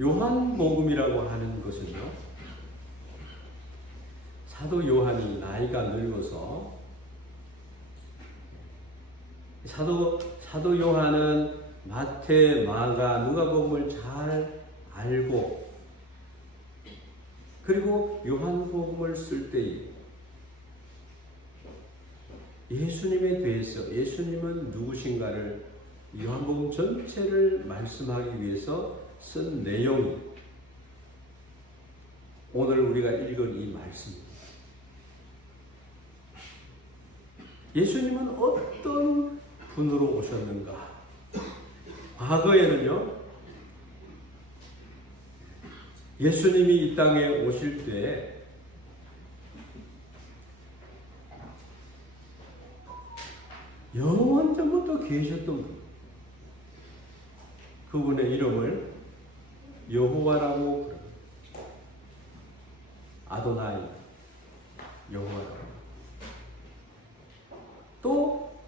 요한복음이라고 하는 것은요, 사도 요한이 나이가 늙어서 사도 요한은 마태, 마가, 누가복음을 잘 알고 그리고 요한복음을 쓸 때에 예수님에 대해서 예수님은 누구신가를 요한복음 전체를 말씀하기 위해서 쓴 내용이 오늘 우리가 읽은 이 말씀입니다. 예수님은 어떤 분으로 오셨는가? 과거에는요, 예수님이 이 땅에 오실 때 영원전부터 계셨던 분, 그분의 이름을 여호와라고 부릅니다. 아도나이, 여호와라고. 또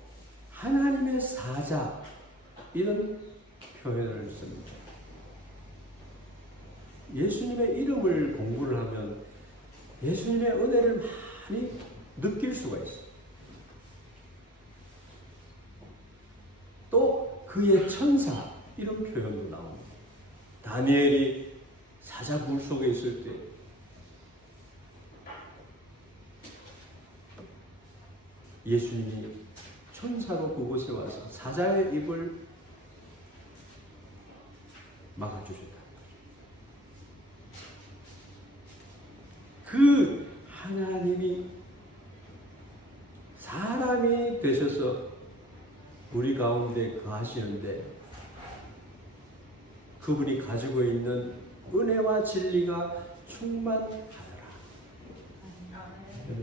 하나님의 사자, 이런 표현을 씁니다. 예수님의 이름을 공부를 하면 예수님의 은혜를 많이 느낄 수가 있어요. 또 그의 천사, 이런 표현도 나옵니다. 다니엘이 사자 물 속에 있을 때 예수님이 천사로 그곳에 와서 사자의 입을 막아주셨다. 그 하나님이 사람이 되셔서 우리 가운데 거하시는데 그분이 가지고 있는 은혜와 진리가 충만하더라.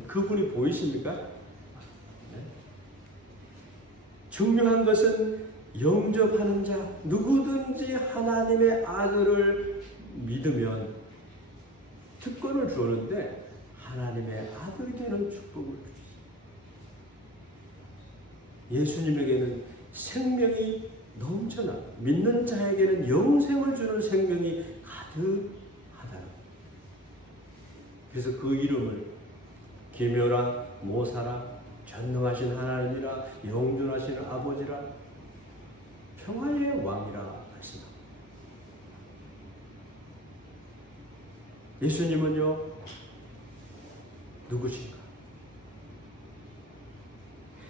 그분이 보이십니까? 중요한 것은 영접하는 자, 누구든지 하나님의 아들을 믿으면 특권을 주었는데 하나님의 아들이 되는 축복을 주셨어요. 예수님에게는 생명이 넘쳐나 믿는 자에게는 영생을 주는 생명이 가득하다는 거예요. 그래서 그 이름을 기묘라, 모사라, 전능하신 하나님이라, 영존하신 아버지라, 평화의 왕이라 말씀합니다. 예수님은요, 누구신가?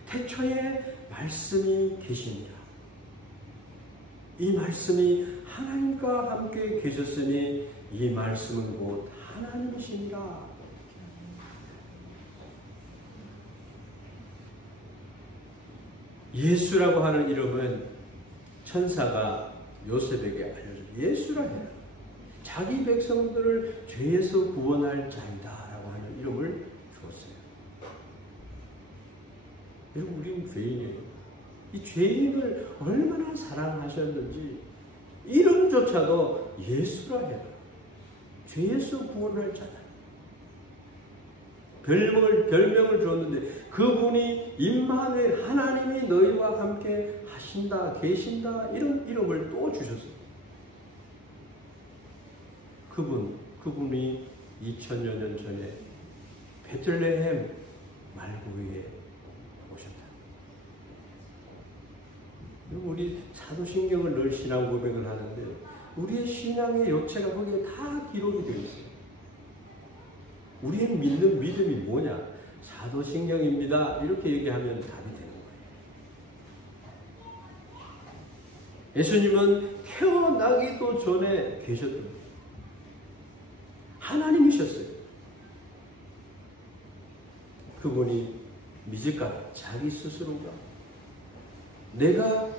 태초에 말씀이 계십니다. 이 말씀이 하나님과 함께 계셨으니 이 말씀은 곧 하나님이십니다. 예수라고 하는 이름은 천사가 요셉에게 알려줍니다. 예수라 해라. 자기 백성들을 죄에서 구원할 자이다 라고 하는 이름을 주었어요. 여러분, 우리는 죄인이에요. 이 죄인을 얼마나 사랑하셨는지 이름조차도 예수라 해라. 죄에서 구원할 자다. 별명을 주었는데 그분이 임마누엘, 하나님이 너희와 함께 하신다, 계신다, 이런 이름을 또 주셨어요. 그분이 2000여 년 전에 베들레헴 말구에 오셨다. 우리 사도신경을 늘 신앙 고백을 하는데 우리의 신앙의 요체가 거기에 다 기록이 되어 있어요. 우리의 믿는 믿음이 뭐냐? 사도신경입니다. 이렇게 얘기하면 답이 되는 거예요. 예수님은 태어나기도 전에 계셨던 거예요. 하나님이셨어요. 그분이 미즈가 자기 스스로가 내가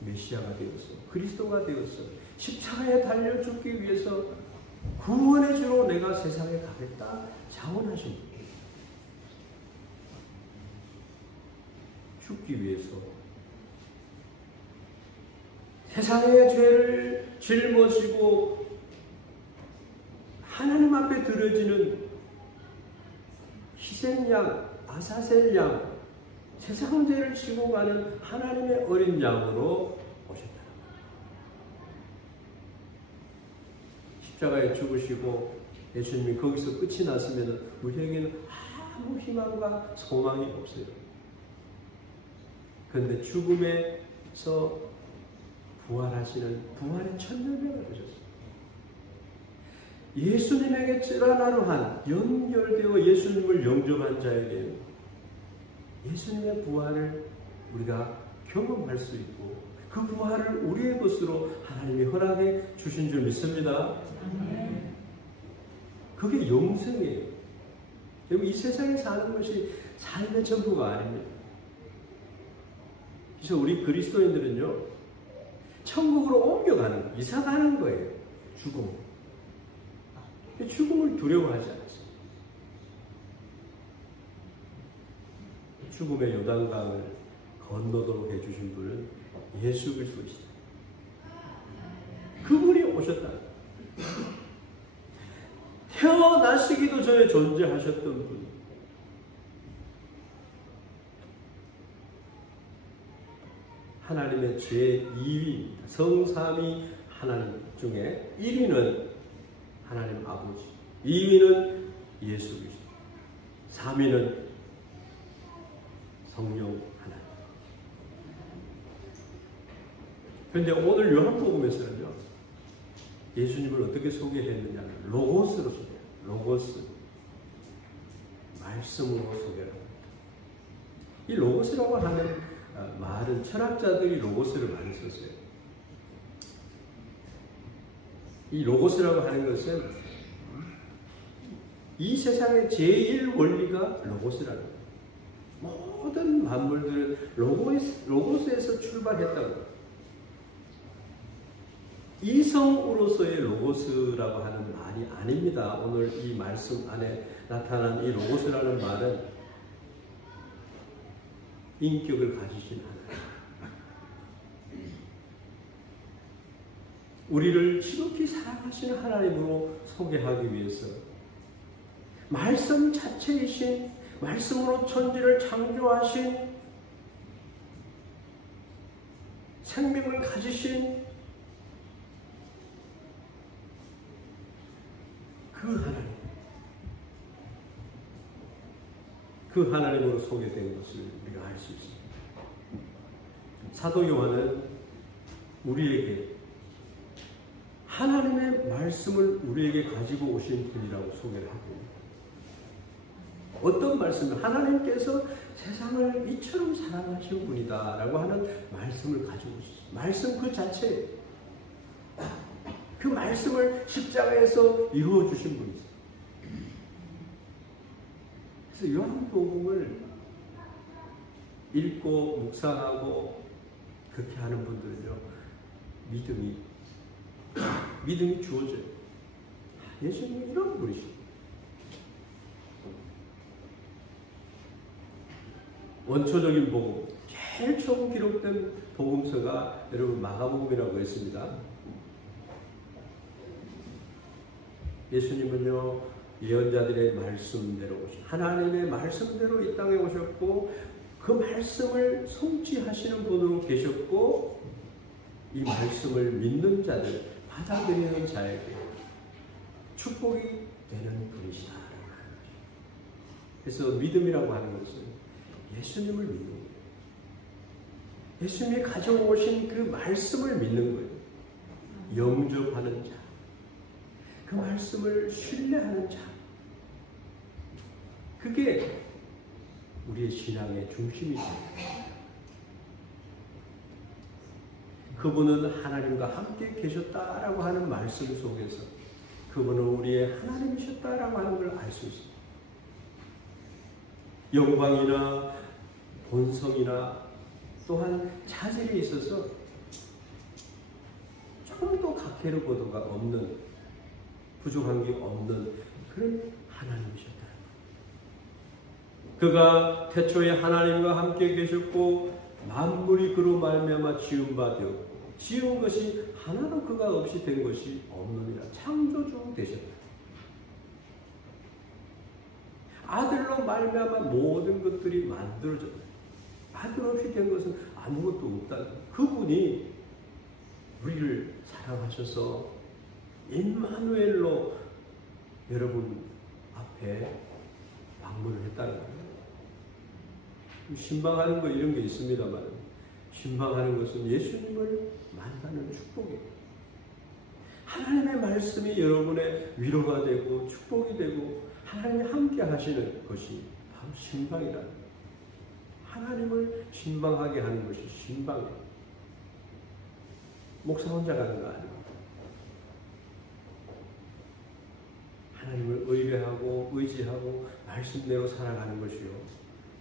메시아가 되어서 그리스도가 되어서 십자가에 달려 죽기 위해서 구원의 주로 내가 세상에 가겠다 자원하신 분이에요. 죽기 위해서 세상의 죄를 짊어지고 하나님 앞에 드려지는 희생양, 아사셀양, 세상 죄를 지고 가는 하나님의 어린 양으로 오셨다. 십자가에 죽으시고 예수님이 거기서 끝이 났으면 우리에게는 아무 희망과 소망이 없어요. 그런데 죽음에서 부활하시는 부활의 첫 열매가 되셨어요. 예수님에게 찌라나루한 연결되어 예수님을 영접한 자에게 예수님의 부활을 우리가 경험할 수 있고 그 부활을 우리의 것으로 하나님이 허락해 주신 줄 믿습니다. 그게 영생이에요. 여러분, 이 세상에 사는 것이 삶의 전부가 아닙니다. 그래서 우리 그리스도인들은요, 천국으로 옮겨가는 거예요. 이사 가는 거예요. 죽음을 두려워하지 않습니다. 죽음의 요단강을 건너도록 해주신 분은 예수 그리스도이시다. 그분이 오셨다. 태어나시기도 전에 존재하셨던 분. 하나님의 제2위입니다. 성삼위 하나님 중에 1위는 하나님 아버지, 2위는 예수 그리스도, 3위는 성령 하나님. 그런데 오늘 요한복음에서는요, 예수님을 어떻게 소개했느냐면 로고스로 소개해요. 로고스, 말씀으로 소개를 합니다. 이 로고스라고 하는 말은 철학자들이 로고스를 많이 썼어요. 이 로고스라고 하는 것은 이 세상의 제1 원리가 로고스라는 거예요. 모든 만물들은 로고스에서 출발했다고. 이성으로서의 로고스라고 하는 말이 아닙니다. 오늘 이 말씀 안에 나타난 이 로고스라는 말은 인격을 가지신 하나님, 우리를 지극히 사랑하시는 하나님으로 소개하기 위해서 말씀 자체이신, 말씀으로 천지를 창조하신, 생명을 가지신 그 하나님으로 소개된 것을 우리가 알 수 있습니다. 사도 요한은 우리에게 하나님의 말씀을 우리에게 가지고 오신 분이라고 소개를 하고 있습니다. 어떤 말씀을? 하나님께서 세상을 이처럼 사랑하신 분이다 라고 하는 말씀을 가지고 오셨습니다. 말씀 그 자체예요. 그 말씀을 십자가에서 이루어 주신 분이세요. 그래서 요한복음을 읽고 묵상하고 그렇게 하는 분들은요, 믿음이 주어져요. 예수님은 이런 분이시죠. 원초적인 복음, 제일 처음 기록된 복음서가 여러분 마가복음이라고 했습니다. 예수님은요, 예언자들의 말씀대로 오셨고 하나님의 말씀대로 이 땅에 오셨고 그 말씀을 성취하시는 분으로 계셨고 이 말씀을 믿는 자들, 받아들이는 자에게 축복이 되는 분이시다. 그래서 믿음이라고 하는 것은 예수님을 믿는 거예요. 예수님이 가져오신 그 말씀을 믿는 거예요. 영접하는 자, 그 말씀을 신뢰하는 자, 그게 우리의 신앙의 중심이죠. 그분은 하나님과 함께 계셨다라고 하는 말씀 속에서 그분은 우리의 하나님이셨다라고 하는 걸 알 수 있습니다. 영광이나 본성이나 또한 차질이 있어서 조금 더 각해를 보도가 없는, 부족한 게 없는 그런 하나님이셨다. 그가 태초에 하나님과 함께 계셨고 만물이 그로 말미암아 지은 바 되었고 지은 것이 하나도 그가 없이 된 것이 없느니라. 창조주 되셨다. 아들로 말미암아 모든 것들이 만들어졌다. 아들 없이 된 것은 아무것도 없다. 그분이 우리를 사랑하셔서 임마누엘로 여러분 앞에 방문을 했다는 거예요. 신방하는 거 이런 게 있습니다만, 신방하는 것은 예수님을 만나는 축복이에요. 하나님의 말씀이 여러분의 위로가 되고 축복이 되고 하나님이 함께 하시는 것이 바로 신방이라는 거예요. 하나님을 신방하게 하는 것이 신방이에요. 목사 혼자 가는 거 아니에요. 하나님을 의뢰하고 의지하고 말씀대로 살아가는 것이요,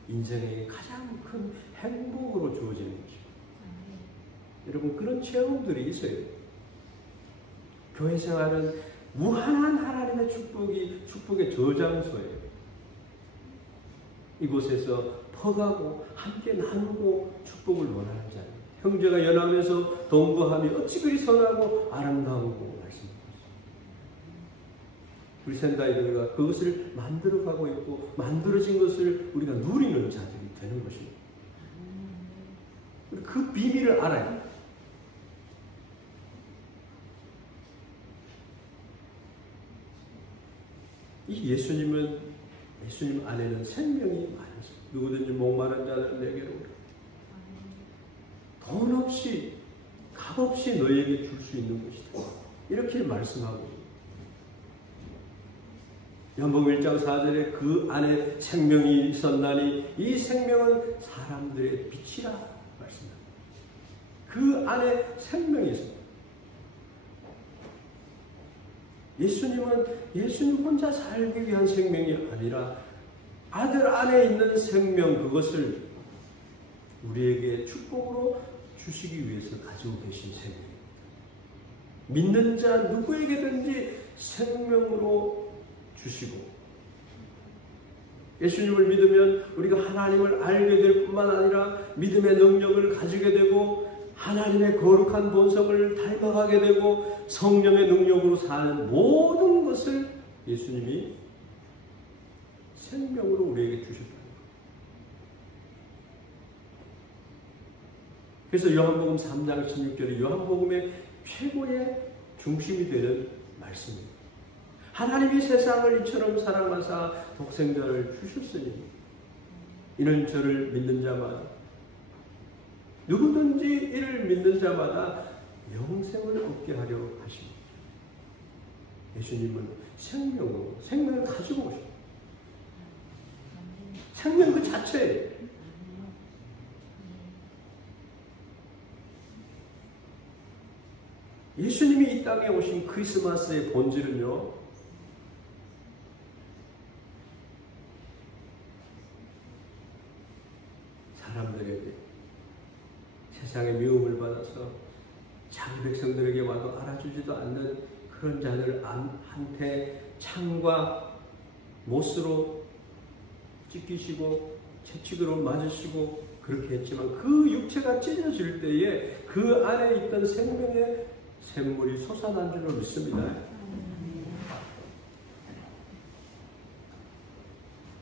인생의 가장 큰 행복으로 주어지는 것이요. 여러분, 그런 체험들이 있어요. 교회 생활은 무한한 하나님의 축복의 저장소예요. 이곳에서 퍼가고 함께 나누고 축복을 원하는 자예요. 형제가 연합해서 동거함이 어찌 그리 선하고 아름다우고 말씀입니다. 우리 센다이들과 그것을 만들어가고 있고 만들어진 것을 우리가 누리는 자들이 되는 것입니다. 그 비밀을 알아야 돼요. 이 예수님 안에는 생명이 많으십니다. 누구든지 목마른 자는 내게로 오라. 돈 없이 값 없이 너에게 줄 수 있는 것이다. 이렇게 말씀하고 있습니다. 요한복음 1장 4절에 그 안에 생명이 있었나니 이 생명은 사람들의 빛이라 말씀합니다. 그 안에 생명이 있습니다. 예수님 혼자 살기 위한 생명이 아니라 아들 안에 있는 생명, 그것을 우리에게 축복으로 주시기 위해서 가지고 계신 생명입니다. 믿는 자 누구에게든지 생명으로 주시고, 예수님을 믿으면 우리가 하나님을 알게 될 뿐만 아니라 믿음의 능력을 가지게 되고 하나님의 거룩한 본성을 닮아가게 되고 성령의 능력으로 사는 모든 것을 예수님이 생명으로 우리에게 주셨다는 거예요. 그래서 요한복음 3장 16절이 요한복음의 최고의 중심이 되는 말씀입니다. 하나님이 세상을 이처럼 사랑하사 독생자를 주셨으니 이는 저를 믿는 자마다, 누구든지 이를 믿는 자마다 영생을 얻게 하려 하십니다. 예수님은 생명을 가지고 오십니다. 생명 그 자체예요. 예수님이 이 땅에 오신 크리스마스의 본질은요, 사람들에게 세상의 미움을 받아서 자기 백성들에게 와도 알아주지도 않는 그런 자들한테 창과 못으로 찢기시고 채찍으로 맞으시고 그렇게 했지만 그 육체가 찢어질 때에 그 안에 있던 생명의 샘물이 솟아난 줄로 믿습니다.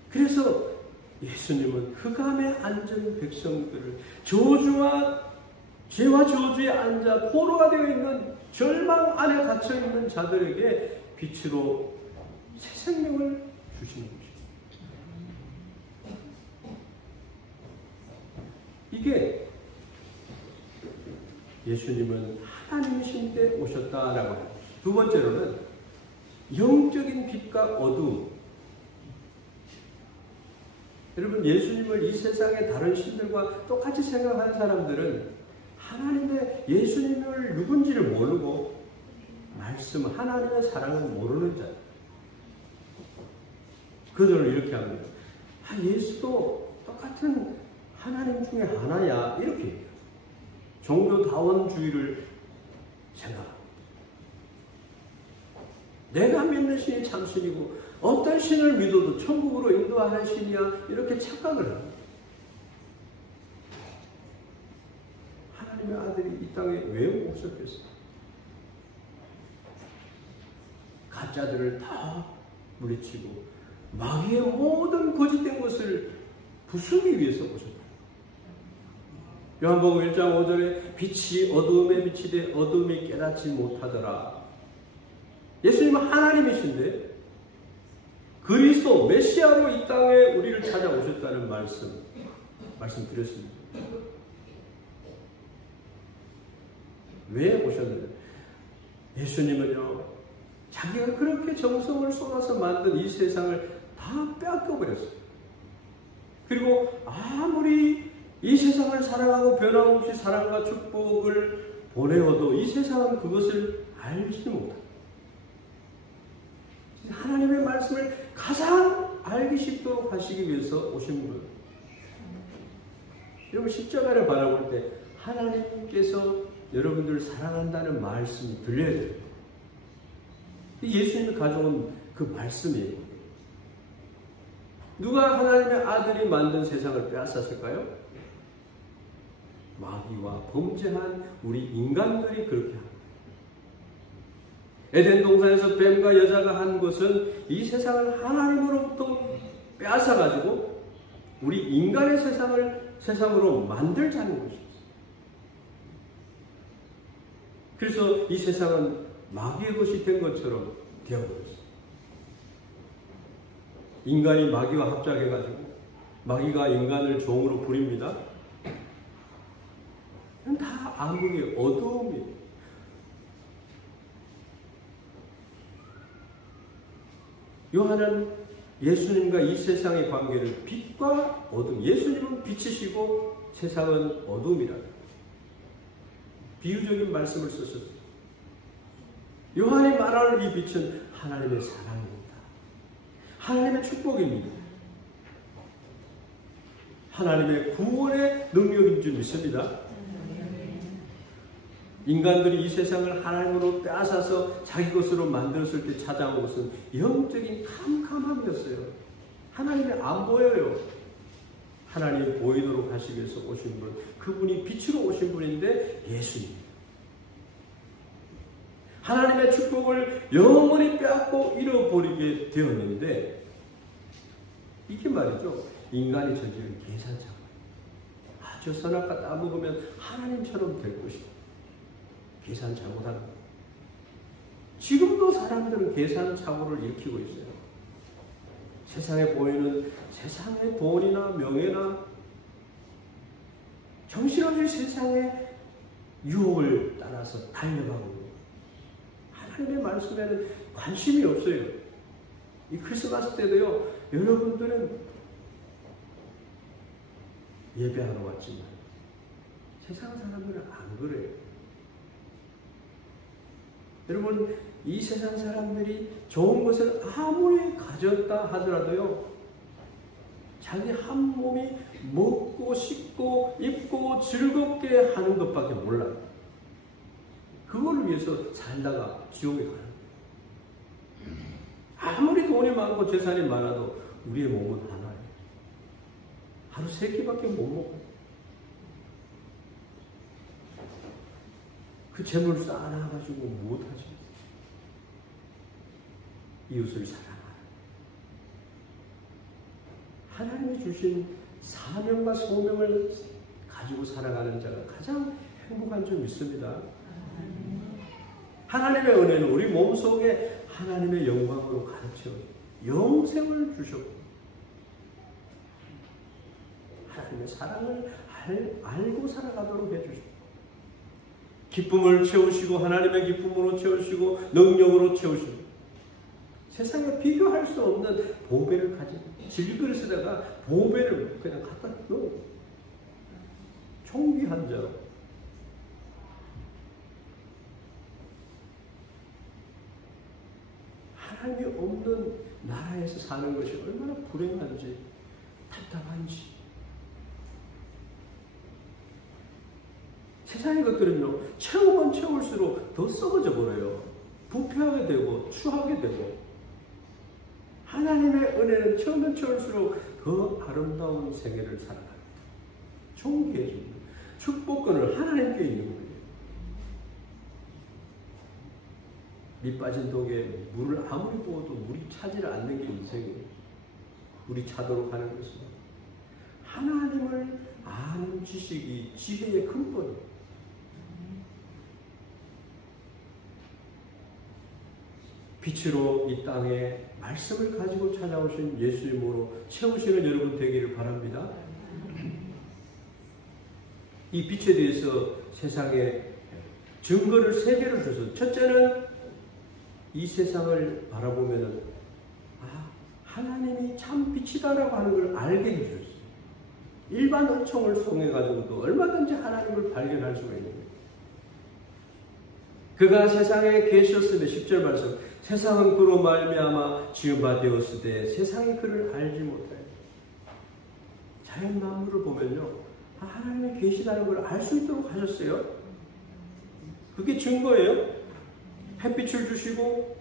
그래서 예수님은 흑암에 앉은 백성들을, 죄와 저주에 앉아 포로가 되어 있는 절망 안에 갇혀 있는 자들에게 빛으로 새 생명을 주시는 것입니다. 이게 예수님은 하나님이신 때 오셨다라고 해요. 두 번째로는 영적인 빛과 어두움. 여러분, 예수님을 이 세상의 다른 신들과 똑같이 생각하는 사람들은 하나님의 예수님을 누군지를 모르고 하나님의 사랑을 모르는 자들. 그들은 이렇게 합니다. 예수도 똑같은 하나님 중에 하나야, 이렇게 얘기해요. 종교다원주의를 생각합니다. 내가 믿는 신이 참신이고 어떤 신을 믿어도 천국으로 인도하는 신이야, 이렇게 착각을 합니다. 하나님의 아들이 이 땅에 왜 오셨겠어요? 가짜들을 다 물리치고 마귀의 모든 거짓된 것을 부수기 위해서 오셨다. 요한복음 1장 5절에 빛이 어두움에 비치되 어두움이 깨닫지 못하더라. 예수님은 하나님이신데 그리스도 메시아로 이 땅에 우리를 찾아오셨다는 말씀드렸습니다. 왜 오셨느냐? 예수님은요, 자기가 그렇게 정성을 쏟아서 만든 이 세상을 다 빼앗겨버렸어요. 그리고 아무리 이 세상을 사랑하고 변함없이 사랑과 축복을 보내어도 이 세상은 그것을 알지 못합니다. 하나님의 말씀을 가장 알기 쉽도록 하시기 위해서 오신 분. 여러분 십자가를 바라볼 때 하나님께서 여러분들을 사랑한다는 말씀이 들려야 돼요. 예수님이 가져온 그 말씀이에요. 누가 하나님의 아들이 만든 세상을 빼앗았을까요? 마귀와 범죄한 우리 인간들이 그렇게 합니다. 에덴 동산에서 뱀과 여자가 한 것은 이 세상을 하나님으로부터 빼앗아가지고 우리 인간의 세상으로 만들자는 것입니다. 그래서 이 세상은 마귀의 것이 된 것처럼 되어버렸어요. 인간이 마귀와 합작해가지고 마귀가 인간을 종으로 부립니다. 이건 다 암흑의 어두움이에요. 요한은 예수님과 이 세상의 관계를 빛과 어둠, 예수님은 빛이시고 세상은 어둠이라 비유적인 말씀을 썼습니다. 요한이 말하는 이 빛은 하나님의 사랑입니다. 하나님의 축복입니다. 하나님의 구원의 능력인 줄 믿습니다. 인간들이 이 세상을 하나님으로 빼앗아서 자기 것으로 만들었을 때 찾아온 것은 영적인 캄캄함이었어요. 하나님이 안 보여요. 하나님이 보이도록 하시기 위해서 오신 분, 그분이 빛으로 오신 분인데 예수님. 하나님의 축복을 영원히 빼앗고 잃어버리게 되었는데 이게 말이죠. 인간이 저지른 계산착오. 저 선악과 따먹으면 하나님처럼 될 것이다. 계산 잘못한 것. 지금도 사람들은 계산 착오를 일으키고 있어요. 세상에 보이는 세상의 돈이나 명예나 정신없이 세상의 유혹을 따라서 달려가고 하나님의 말씀에는 관심이 없어요. 이 크리스마스 때도요, 여러분들은 예배하러 왔지만 세상 사람들은 안 그래요. 여러분, 이 세상 사람들이 좋은 것을 아무리 가졌다 하더라도요, 자기 한 몸이 먹고 씻고 입고 즐겁게 하는 것밖에 몰라요. 그거를 위해서 살다가 지옥에 가는 거예요. 아무리 돈이 많고 재산이 많아도 우리의 몸은 하나예요. 하루 3끼밖에 못 먹어요. 그 재물 쌓아놔가지고 못하지. 이웃을 사랑하라. 하나님이 주신 사명과 소명을 가지고 살아가는 자가 가장 행복한 줄 믿습니다. 하나님의 은혜는 우리 몸속에 하나님의 영광으로 가르쳐 영생을 주셨고 하나님의 사랑을 알고 살아가도록 해주셨고 기쁨을 채우시고 하나님의 기쁨으로 채우시고 능력으로 채우시고 세상에 비교할 수 없는 보배를 가지고 질그릇에다가 보배를 그냥 갖다 놓고 총귀한 자로 하나님이 없는 나라에서 사는 것이 얼마나 불행한지 답답한지. 세상의 것들은요, 채우면 채울수록 더 썩어져 버려요. 부패하게 되고 추하게 되고. 하나님의 은혜는 채우면 채울수록 더 아름다운 생애를 살아갑니다. 존귀해 줍니다. 축복권을 하나님께 있는 거예요. 밑 빠진 독에 물을 아무리 부어도 물이 차지를 않는 게 인생이에요. 물이 차도록 하는 것은 하나님을 아는 지식이 지혜의 근본이에요. 빛으로 이 땅에 말씀을 가지고 찾아오신 예수님으로 채우시는 여러분 되기를 바랍니다. 이 빛에 대해서 세상에 증거를 세 개를 줘서, 첫째는 이 세상을 바라보면은 하나님이 참 빛이다라고 하는 걸 알게 해주셨어요. 일반 은총을 통해 가지고도 얼마든지 하나님을 발견할 수가 있는 거예요. 그가 세상에 계셨으며 10절 말씀, 세상은 그로 말미암아 지은 바 되었으되 세상이 그를 알지 못하여. 자연 만물을 보면요, 하나님이 계시다는 걸 알 수 있도록 하셨어요. 그게 증거예요. 햇빛을 주시고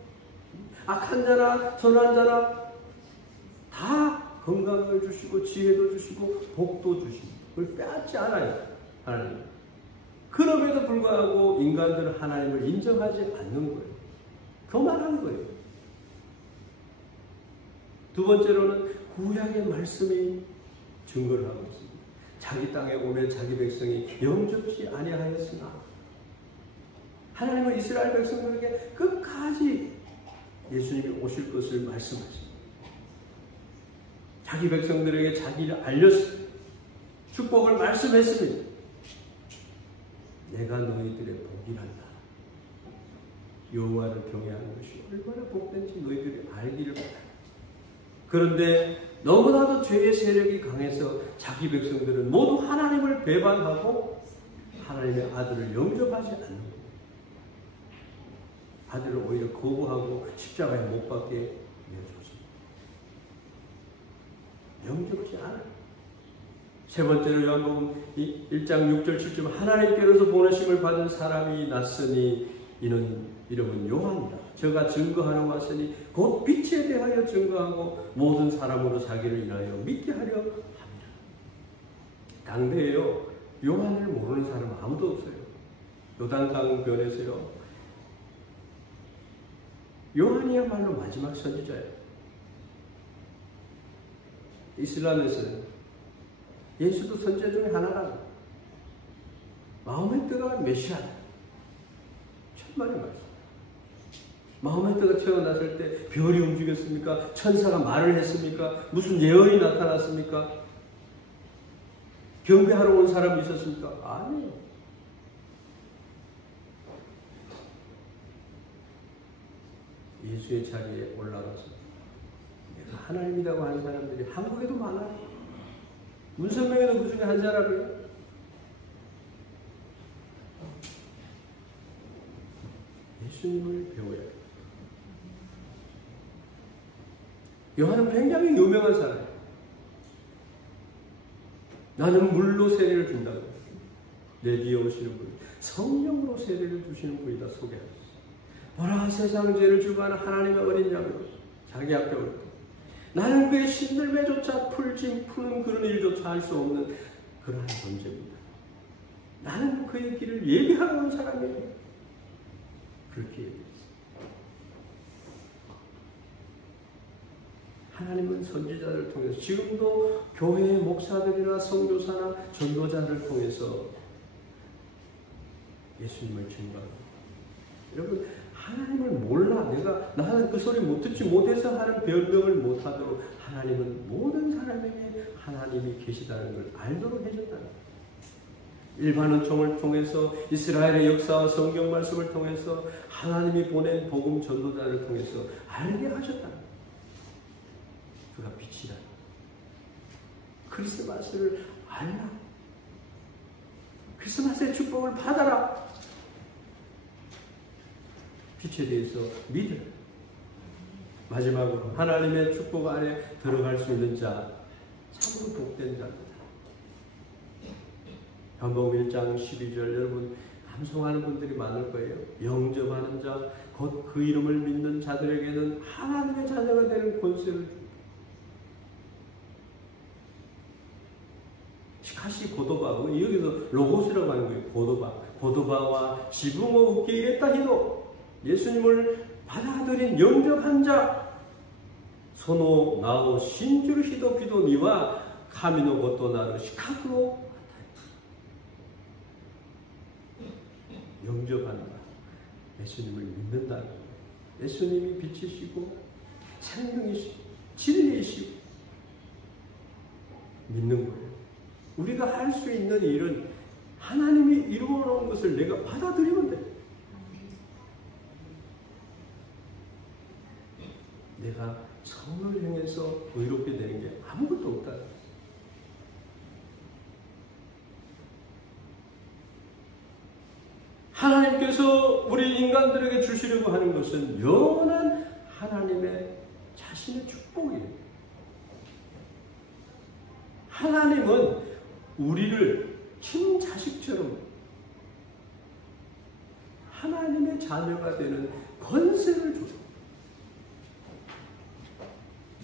악한 자나 선한 자나 다 건강을 주시고 지혜도 주시고 복도 주시고 그걸 빼앗지 않아요. 하나님. 그럼에도 불구하고 인간들은 하나님을 인정하지 않는 거예요. 교만한 거예요. 두 번째로는 구약의 말씀이 증거를 하고 있습니다. 자기 땅에 오면 자기 백성이 영접지 아니하였으나 하나님은 이스라엘 백성들에게 끝까지 예수님이 오실 것을 말씀하십니다. 자기 백성들에게 자기를 알렸습니다. 축복을 말씀했습니다. 내가 너희들의 복이란다. 여호와를 경외하는 것이 얼마나 복된지 너희들이 알기를 바란다. 그런데 너무나도 죄의 세력이 강해서 자기 백성들은 모두 하나님을 배반하고 하나님의 아들을 영접하지 않는 거예요. 아들을 오히려 거부하고 십자가에 못 박게 내어줬습니다. 영접지 않아요. 세 번째로 요한복음 1장 6절 7절, 하나님께로서 보내심을 받은 사람이 났으니 이는 이름은 요한이라. 저가 증거하러 왔으니 곧 빛에 대하여 증거하고 모든 사람으로 자기를 인하여 믿게 하려 합니다. 당대에요, 요한을 모르는 사람은 아무도 없어요. 요단강변에서요, 요한이야말로 마지막 선지자예요. 이슬람에서는 예수도 선지자 중에 하나라고. 마호메트가 메시아다. 천만의 말씀. 마호메트가 태어났을 때 별이 움직였습니까? 천사가 말을 했습니까? 무슨 예언이 나타났습니까? 경배하러 온 사람이 있었습니까? 아니에요. 예수의 자리에 올라가서 내가 하나님이라고 하는 사람들이 한국에도 많아요. 문선명에도 그 중에 한 사람이에요. 예수님을 배워야 돼요. 요한은 굉장히 유명한 사람이에요. 나는 물로 세례를 준다고. 내 뒤에 오시는 분이 성령으로 세례를 주시는 분이다 소개하셨어요. 보라, 세상 죄를 주고 하는 하나님의 어린 양으로 자기 앞에 올 때 나는 그의 신들매조차 푸는 그런 일조차 할 수 없는 그러한 존재입니다. 나는 그의 길을 예비하러 온 사람이에요. 그렇게 얘기했어요. 하나님은 선지자를 통해서, 지금도 교회의 목사들이나 선교사나 전도자를 통해서 예수님을 증거합니다. 여러분, 하나님을 몰라, 나는 그 소리 못 듣지 못해서 하는 변명을 못하도록 하나님은 모든 사람에게 하나님이 계시다는 걸 알도록 해줬다는 거예요. 일반 은총을 통해서, 이스라엘의 역사와 성경 말씀을 통해서, 하나님이 보낸 복음 전도자를 통해서 알게 하셨다는 거예요. 그가 빛이다. 크리스마스를 알라. 크리스마스의 축복을 받아라. 빛에 대해서 믿으라. 마지막으로 하나님의 축복 안에 들어갈 수 있는 자, 참으로 복된 자입니다. 요한복음 1장 12절, 여러분 암송하는 분들이 많을 거예요. 영접하는 자, 곧 그 이름을 믿는 자들에게는 하나님의 자녀가 되는 권세를 줍니다. 시카시 고도바, 여기서 로고스라고 하는 거예요. 고도바와 지붕을 웃기겠다 해도 예수님을 받아들인 영접한 자, 소노 나오 신주르 히도 비도 니와 카미노 고토 나루 시카쿠로 영접한다. 예수님을 믿는다는 거예요. 예수님이 빛이시고 생명이시고 진리이시고 믿는 거예요. 우리가 할 수 있는 일은 하나님이 이루어 놓은 것을 내가 받아들이면 돼. 내가 선을 행해서 의롭게 되는 게 아무것도 없다. 하나님께서 우리 인간들에게 주시려고 하는 것은 영원한 하나님의 자신의 축복이에요. 하나님은 우리를 친자식처럼 하나님의 자녀가 되는 권세를 줍니다.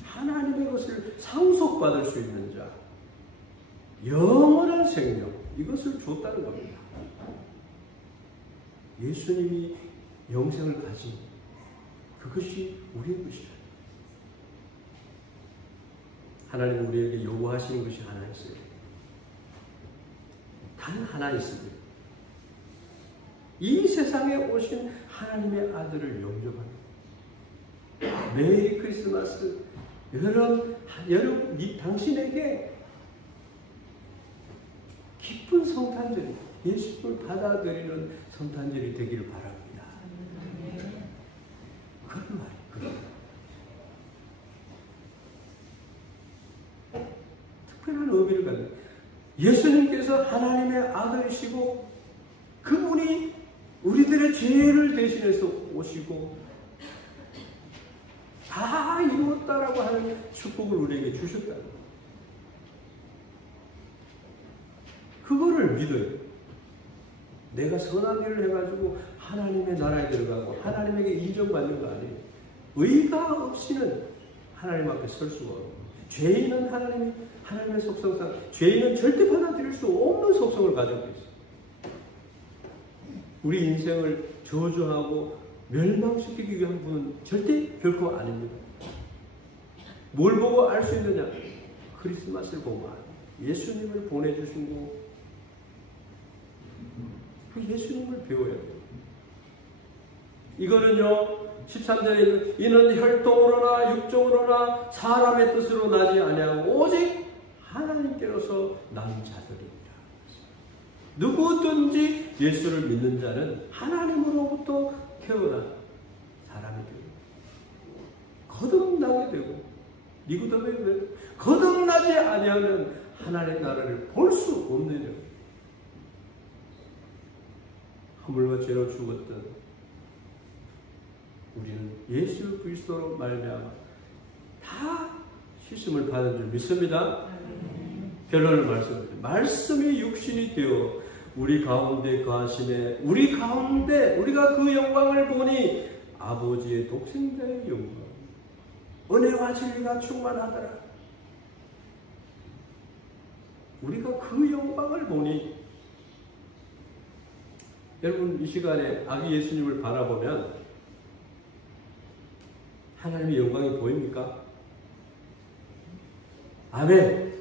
하나님의 것을 상속받을 수 있는 자, 영원한 생명, 이것을 줬다는 겁니다. 예수님이 영생을 가진 그것이 우리의 것이다. 하나님은 우리에게 요구하시는 것이 하나 있어요. 단 하나 있습니다. 이 세상에 오신 하나님의 아들을 영접합니다. 메리 크리스마스. 여러분, 당신에게 기쁜 성탄절, 예수님을 받아들이는 성탄절이 되기를 바랍니다. 그런 말이에요. 특별한 의미를 갖는 예수님께서 하나님의 아들이시고 그분이 우리들의 죄를 대신해서 오시고 다 이루었다라고 하는 축복을 우리에게 주셨다. 그거를 믿어요. 내가 선한 일을 해가지고 하나님의 나라에 들어가고 하나님에게 인정받는 거 아니에요. 의가 없이는 하나님 앞에 설 수가 없고 죄인은 하나님의 속성상 죄인은 절대 받아들일 수 없는 속성을 가지고 있어요. 우리 인생을 저주하고 멸망시키기 위한 분은 절대 결코 아닙니다. 뭘 보고 알 수 있느냐? 크리스마스를 보고 예수님을 보내주신 거, 그 예수님을 배워야 돼요. 이거는요, 13절에 이는 혈통으로나 육종으로나 사람의 뜻으로 나지 아니하고 오직 하나님께로서 난 자들입니다. 누구든지 예수를 믿는 자는 하나님으로부터 태어난 사람이 되고 거듭나게 되고 니고데모에 거듭나지 아니하면 하나님의 나라를 볼 수 없느냐. 허물과 죄로 죽었던 우리는 예수 그리스도로 말미암아 다 씻음을 받은 줄 믿습니다. 결론을 말씀드립니다. 말씀이 육신이 되어 우리 가운데 거하시네. 우리 가운데 우리가 그 영광을 보니 아버지의 독생자의 영광, 은혜와 진리가 충만하더라. 우리가 그 영광을 보니, 여러분 이 시간에 아기 예수님을 바라보면 하나님의 영광이 보입니까? 아멘.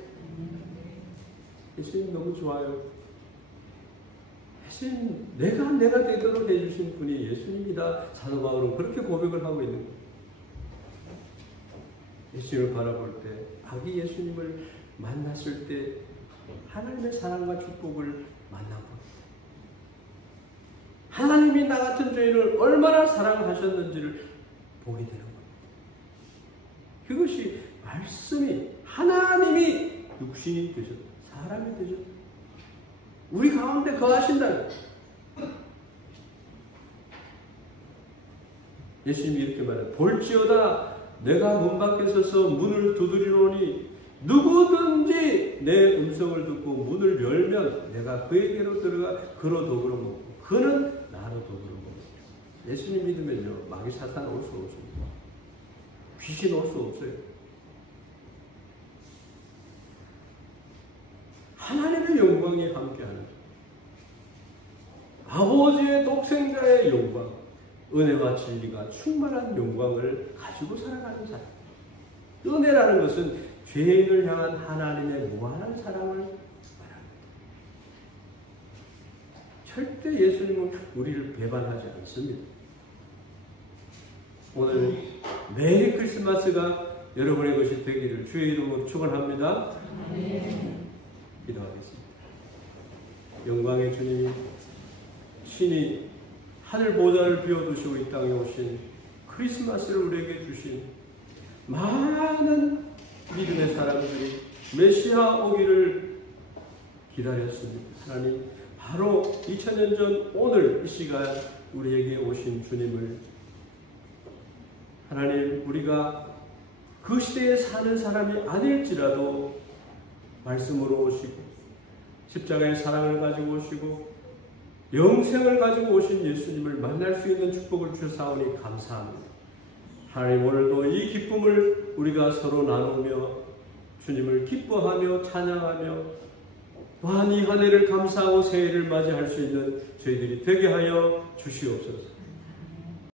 예수님 너무 좋아요. 예수님, 내가 되도록 해주신 분이 예수님이다. 사도 바울은 그렇게 고백을 하고 있는 거예요. 예수님을 바라볼 때, 아기 예수님을 만났을 때 하나님의 사랑과 축복을 만나고 하나님이 나 같은 죄인을 얼마나 사랑하셨는지를 보게 되는 거예요. 그것이 말씀이 하나님이 육신이 되셨다. 사람이 되셨다. 우리 가운데 거하신다는 거예요. 예수님이 이렇게 말해요. 볼지어다 내가 문 밖에 서서 문을 두드리노니 누구든지 내 음성을 듣고 문을 열면 내가 그에게로 들어가 그로 더불어 먹고 그는 나로 더불어 먹고. 예수님 믿으면요 마귀 사탄 올 수 없습니다. 귀신 올 수 없어요. 하나님의 영광이 함께하는 아버지의 독생자의 영광, 은혜와 진리가 충만한 영광을 가지고 살아가는 사람. 은혜라는 것은 죄인을 향한 하나님의 무한한 사랑을 말합니다. 절대 예수님은 우리를 배반하지 않습니다. 오늘 메리 크리스마스가 여러분의 것이 되기를 주의 이름으로 축원합니다. 기도하겠습니다. 영광의 주님, 신이 하늘 보좌를 비워두시고 이 땅에 오신 크리스마스를 우리에게 주신 많은 믿음의 사람들이 메시아 오기를 기다렸습니다. 하나님, 바로 2000년 전 오늘 이 시간 우리에게 오신 주님을 하나님, 우리가 그 시대에 사는 사람이 아닐지라도 말씀으로 오시고 십자가의 사랑을 가지고 오시고 영생을 가지고 오신 예수님을 만날 수 있는 축복을 주사오니 감사합니다. 하나님, 오늘도 이 기쁨을 우리가 서로 나누며 주님을 기뻐하며 찬양하며 또한 이 한 해를 감사하고 새해를 맞이할 수 있는 저희들이 되게 하여 주시옵소서.